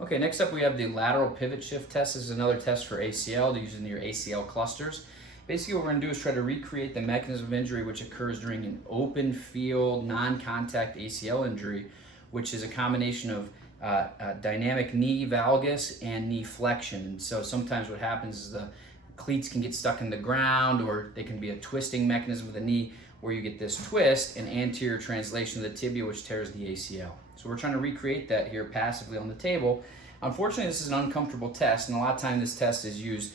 Okay, next up we have the lateral pivot shift test. This is another test for ACL, using your ACL clusters. Basically what we're going to do is try to recreate the mechanism of injury which occurs during an open field, non-contact ACL injury, which is a combination of dynamic knee valgus and knee flexion. And so sometimes what happens is the cleats can get stuck in the ground, or they can be a twisting mechanism of the knee where you get this twist and anterior translation of the tibia, which tears the ACL. So we're trying to recreate that here passively on the table. Unfortunately, this is an uncomfortable test, and a lot of time this test is used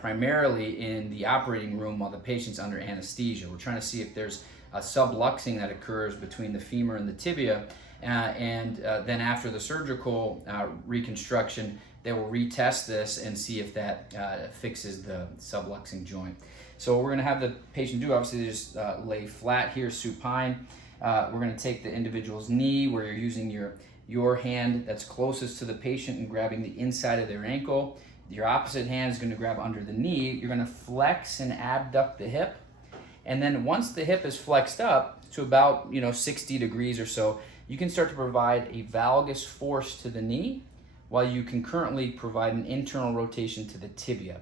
primarily in the operating room while the patient's under anesthesia. We're trying to see if there's a subluxing that occurs between the femur and the tibia, and then after the surgical reconstruction, they will retest this and see if that fixes the subluxing joint. So what we're going to have the patient do, obviously, they just lay flat here, supine. We're going to take the individual's knee, where you're using your hand that's closest to the patient and grabbing the inside of their ankle. Your opposite hand is going to grab under the knee. You're going to flex and abduct the hip. And then once the hip is flexed up to about 60 degrees or so, you can start to provide a valgus force to the knee while you concurrently provide an internal rotation to the tibia.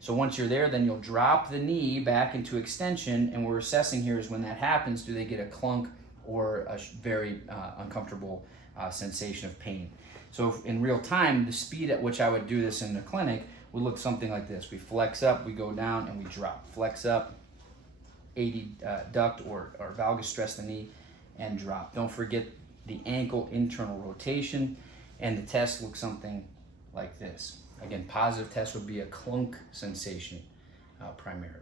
So once you're there, then you'll drop the knee back into extension, and what we're assessing here is when that happens, do they get a clunk or a very uncomfortable sensation of pain. So in real time, the speed at which I would do this in the clinic would look something like this. We flex up, we go down, and we drop. Flex up, adduct or valgus stress the knee, and drop. Don't forget the ankle internal rotation, and the test looks something like this. Again, positive test would be a clunk sensation primarily.